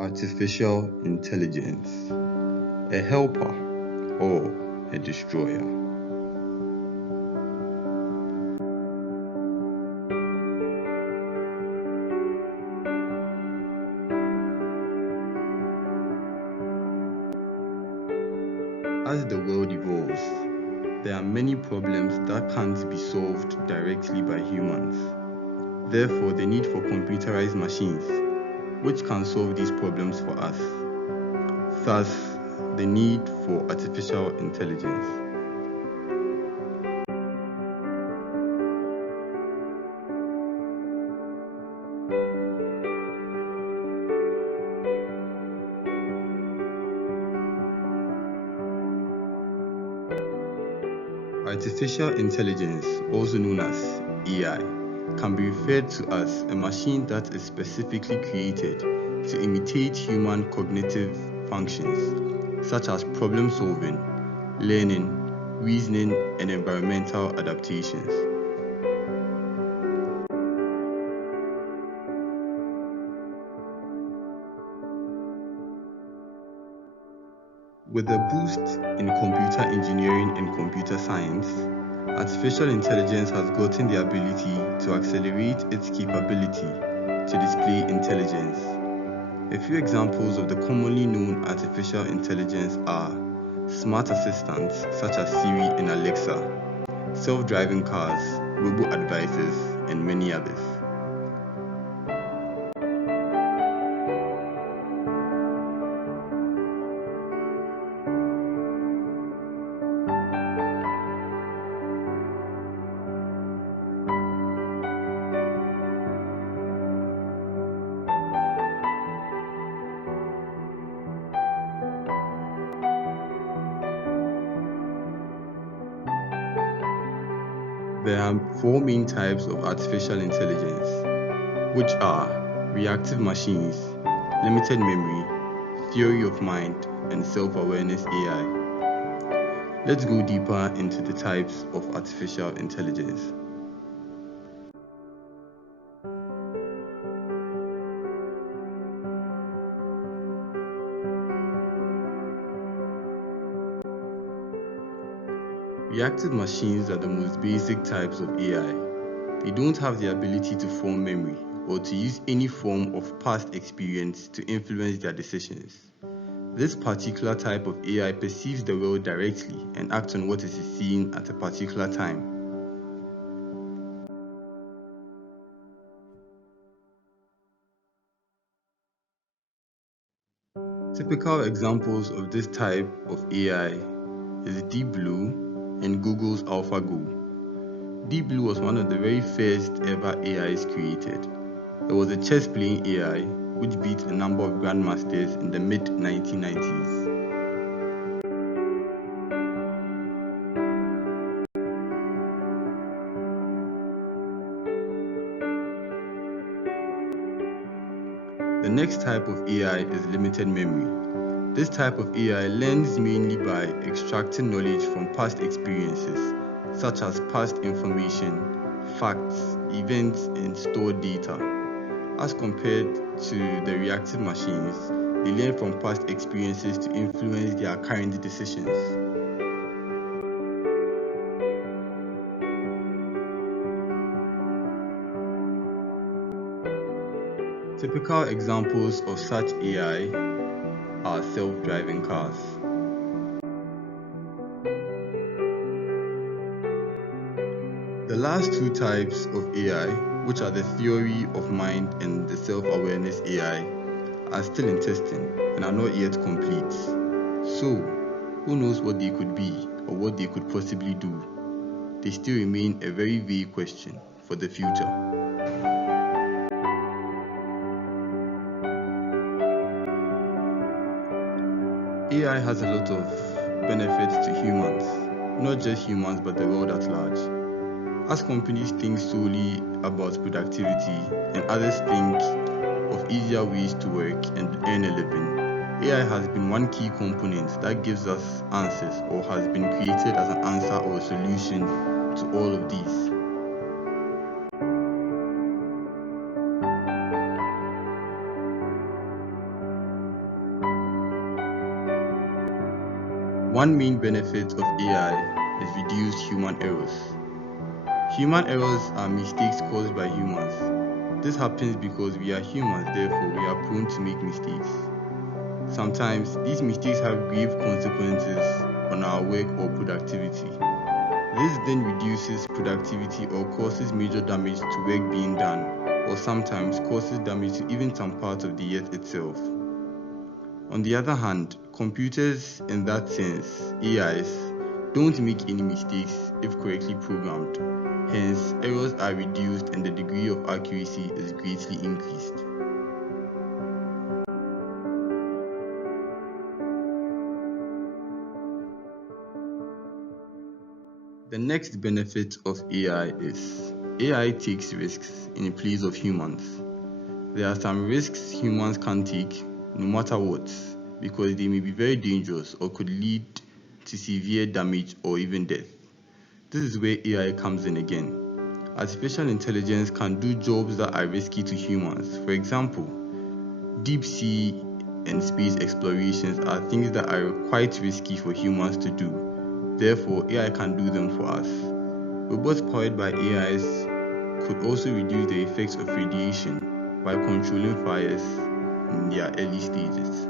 Artificial intelligence, a helper or a destroyer? As the world evolves, there are many problems that can't be solved directly by humans. Therefore, the need for computerized machines, which can solve these problems for us. Thus, the need for artificial intelligence. Artificial intelligence, also known as AI, can be referred to as a machine that is specifically created to imitate human cognitive functions, such as problem solving, learning, reasoning, and environmental adaptations. With a boost in computer engineering and computer science, artificial intelligence has gotten the ability to accelerate its capability to display intelligence. A few examples of the commonly known artificial intelligence are smart assistants such as Siri and Alexa, self-driving cars, robo-advisors, and many others. There are four main types of artificial intelligence, which are reactive machines, limited memory, theory of mind, and self-awareness AI. Let's go deeper into the types of artificial intelligence. Reactive machines are the most basic types of AI. They don't have the ability to form memory or to use any form of past experience to influence their decisions. This particular type of AI perceives the world directly and acts on what it is seeing at a particular time. Typical examples of this type of AI is Deep Blue and Google's AlphaGo. Deep Blue was one of the very first ever AIs created. It was a chess playing AI which beat a number of grandmasters in the mid-1990s. The next type of AI is limited memory. This type of AI learns mainly by extracting knowledge from past experiences, such as past information, facts, events, and stored data. As compared to the reactive machines, they learn from past experiences to influence their current decisions. Typical examples of such AI are self-driving cars. The last two types of AI, which are the theory of mind and the self-awareness AI, are still in testing and are not yet complete. So, who knows what they could be or what they could possibly do? They still remain a very vague question for the future. AI has a lot of benefits to humans, not just humans but the world at large. As companies think solely about productivity and others think of easier ways to work and earn a living, AI has been one key component that gives us answers or has been created as an answer or a solution to all of these. One main benefit of AI is reduced human errors. Human errors are mistakes caused by humans. This happens because we are humans, therefore we are prone to make mistakes. Sometimes these mistakes have grave consequences on our work or productivity. This then reduces productivity or causes major damage to work being done, or sometimes causes damage to even some parts of the earth itself. On the other hand, computers, in that sense, AIs, don't make any mistakes if correctly programmed. Hence, errors are reduced and the degree of accuracy is greatly increased. The next benefit of AI is AI takes risks in place of humans. There are some risks humans can't take no matter what, because they may be very dangerous or could lead to severe damage or even death. This is where AI comes in again. Artificial intelligence can do jobs that are risky to humans. For example, deep sea and space explorations are things that are quite risky for humans to do. Therefore, AI can do them for us. Robots powered by AIs could also reduce the effects of radiation by controlling fires in their early stages.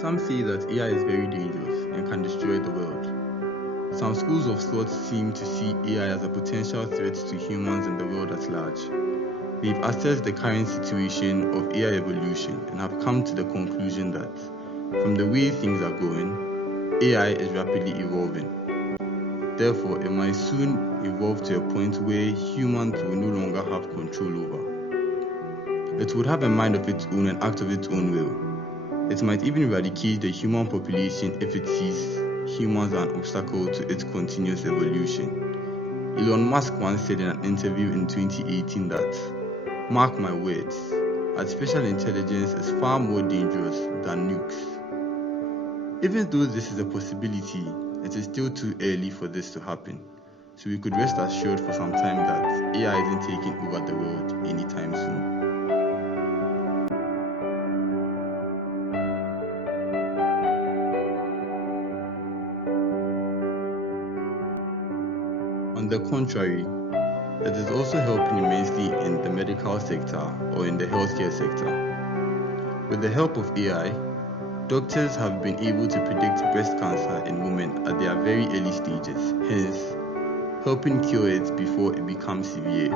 Some say that AI is very dangerous and can destroy the world. Some schools of thought seem to see AI as a potential threat to humans and the world at large. They've assessed the current situation of AI evolution and have come to the conclusion that, from the way things are going, AI is rapidly evolving. Therefore, it might soon evolve to a point where humans will no longer have control over. It would have a mind of its own and act of its own will. It might even eradicate the human population if it sees humans as an obstacle to its continuous evolution. Elon Musk once said in an interview in 2018 that, "Mark my words, artificial intelligence is far more dangerous than nukes." Even though this is a possibility, it is still too early for this to happen. So we could rest assured for some time that AI isn't taking over the world anytime soon. On the contrary, it is also helping immensely in the medical sector or in the healthcare sector. With the help of AI, doctors have been able to predict breast cancer in women at their very early stages, hence helping cure it before it becomes severe.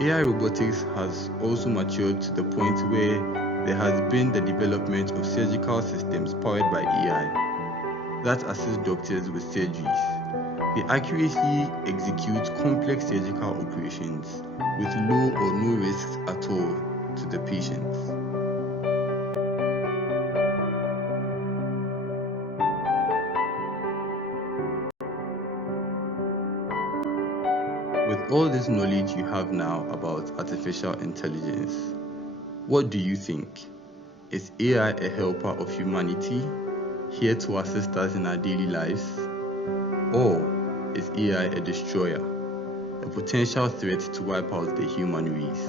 AI robotics has also matured to the point where there has been the development of surgical systems powered by AI that assist doctors with surgeries. They accurately execute complex surgical operations with low or no risks at all to the patients. With all this knowledge you have now about artificial intelligence, what do you think? Is AI a helper of humanity, here to assist us in our daily lives? Or is AI a destroyer, a potential threat to wipe out the human race?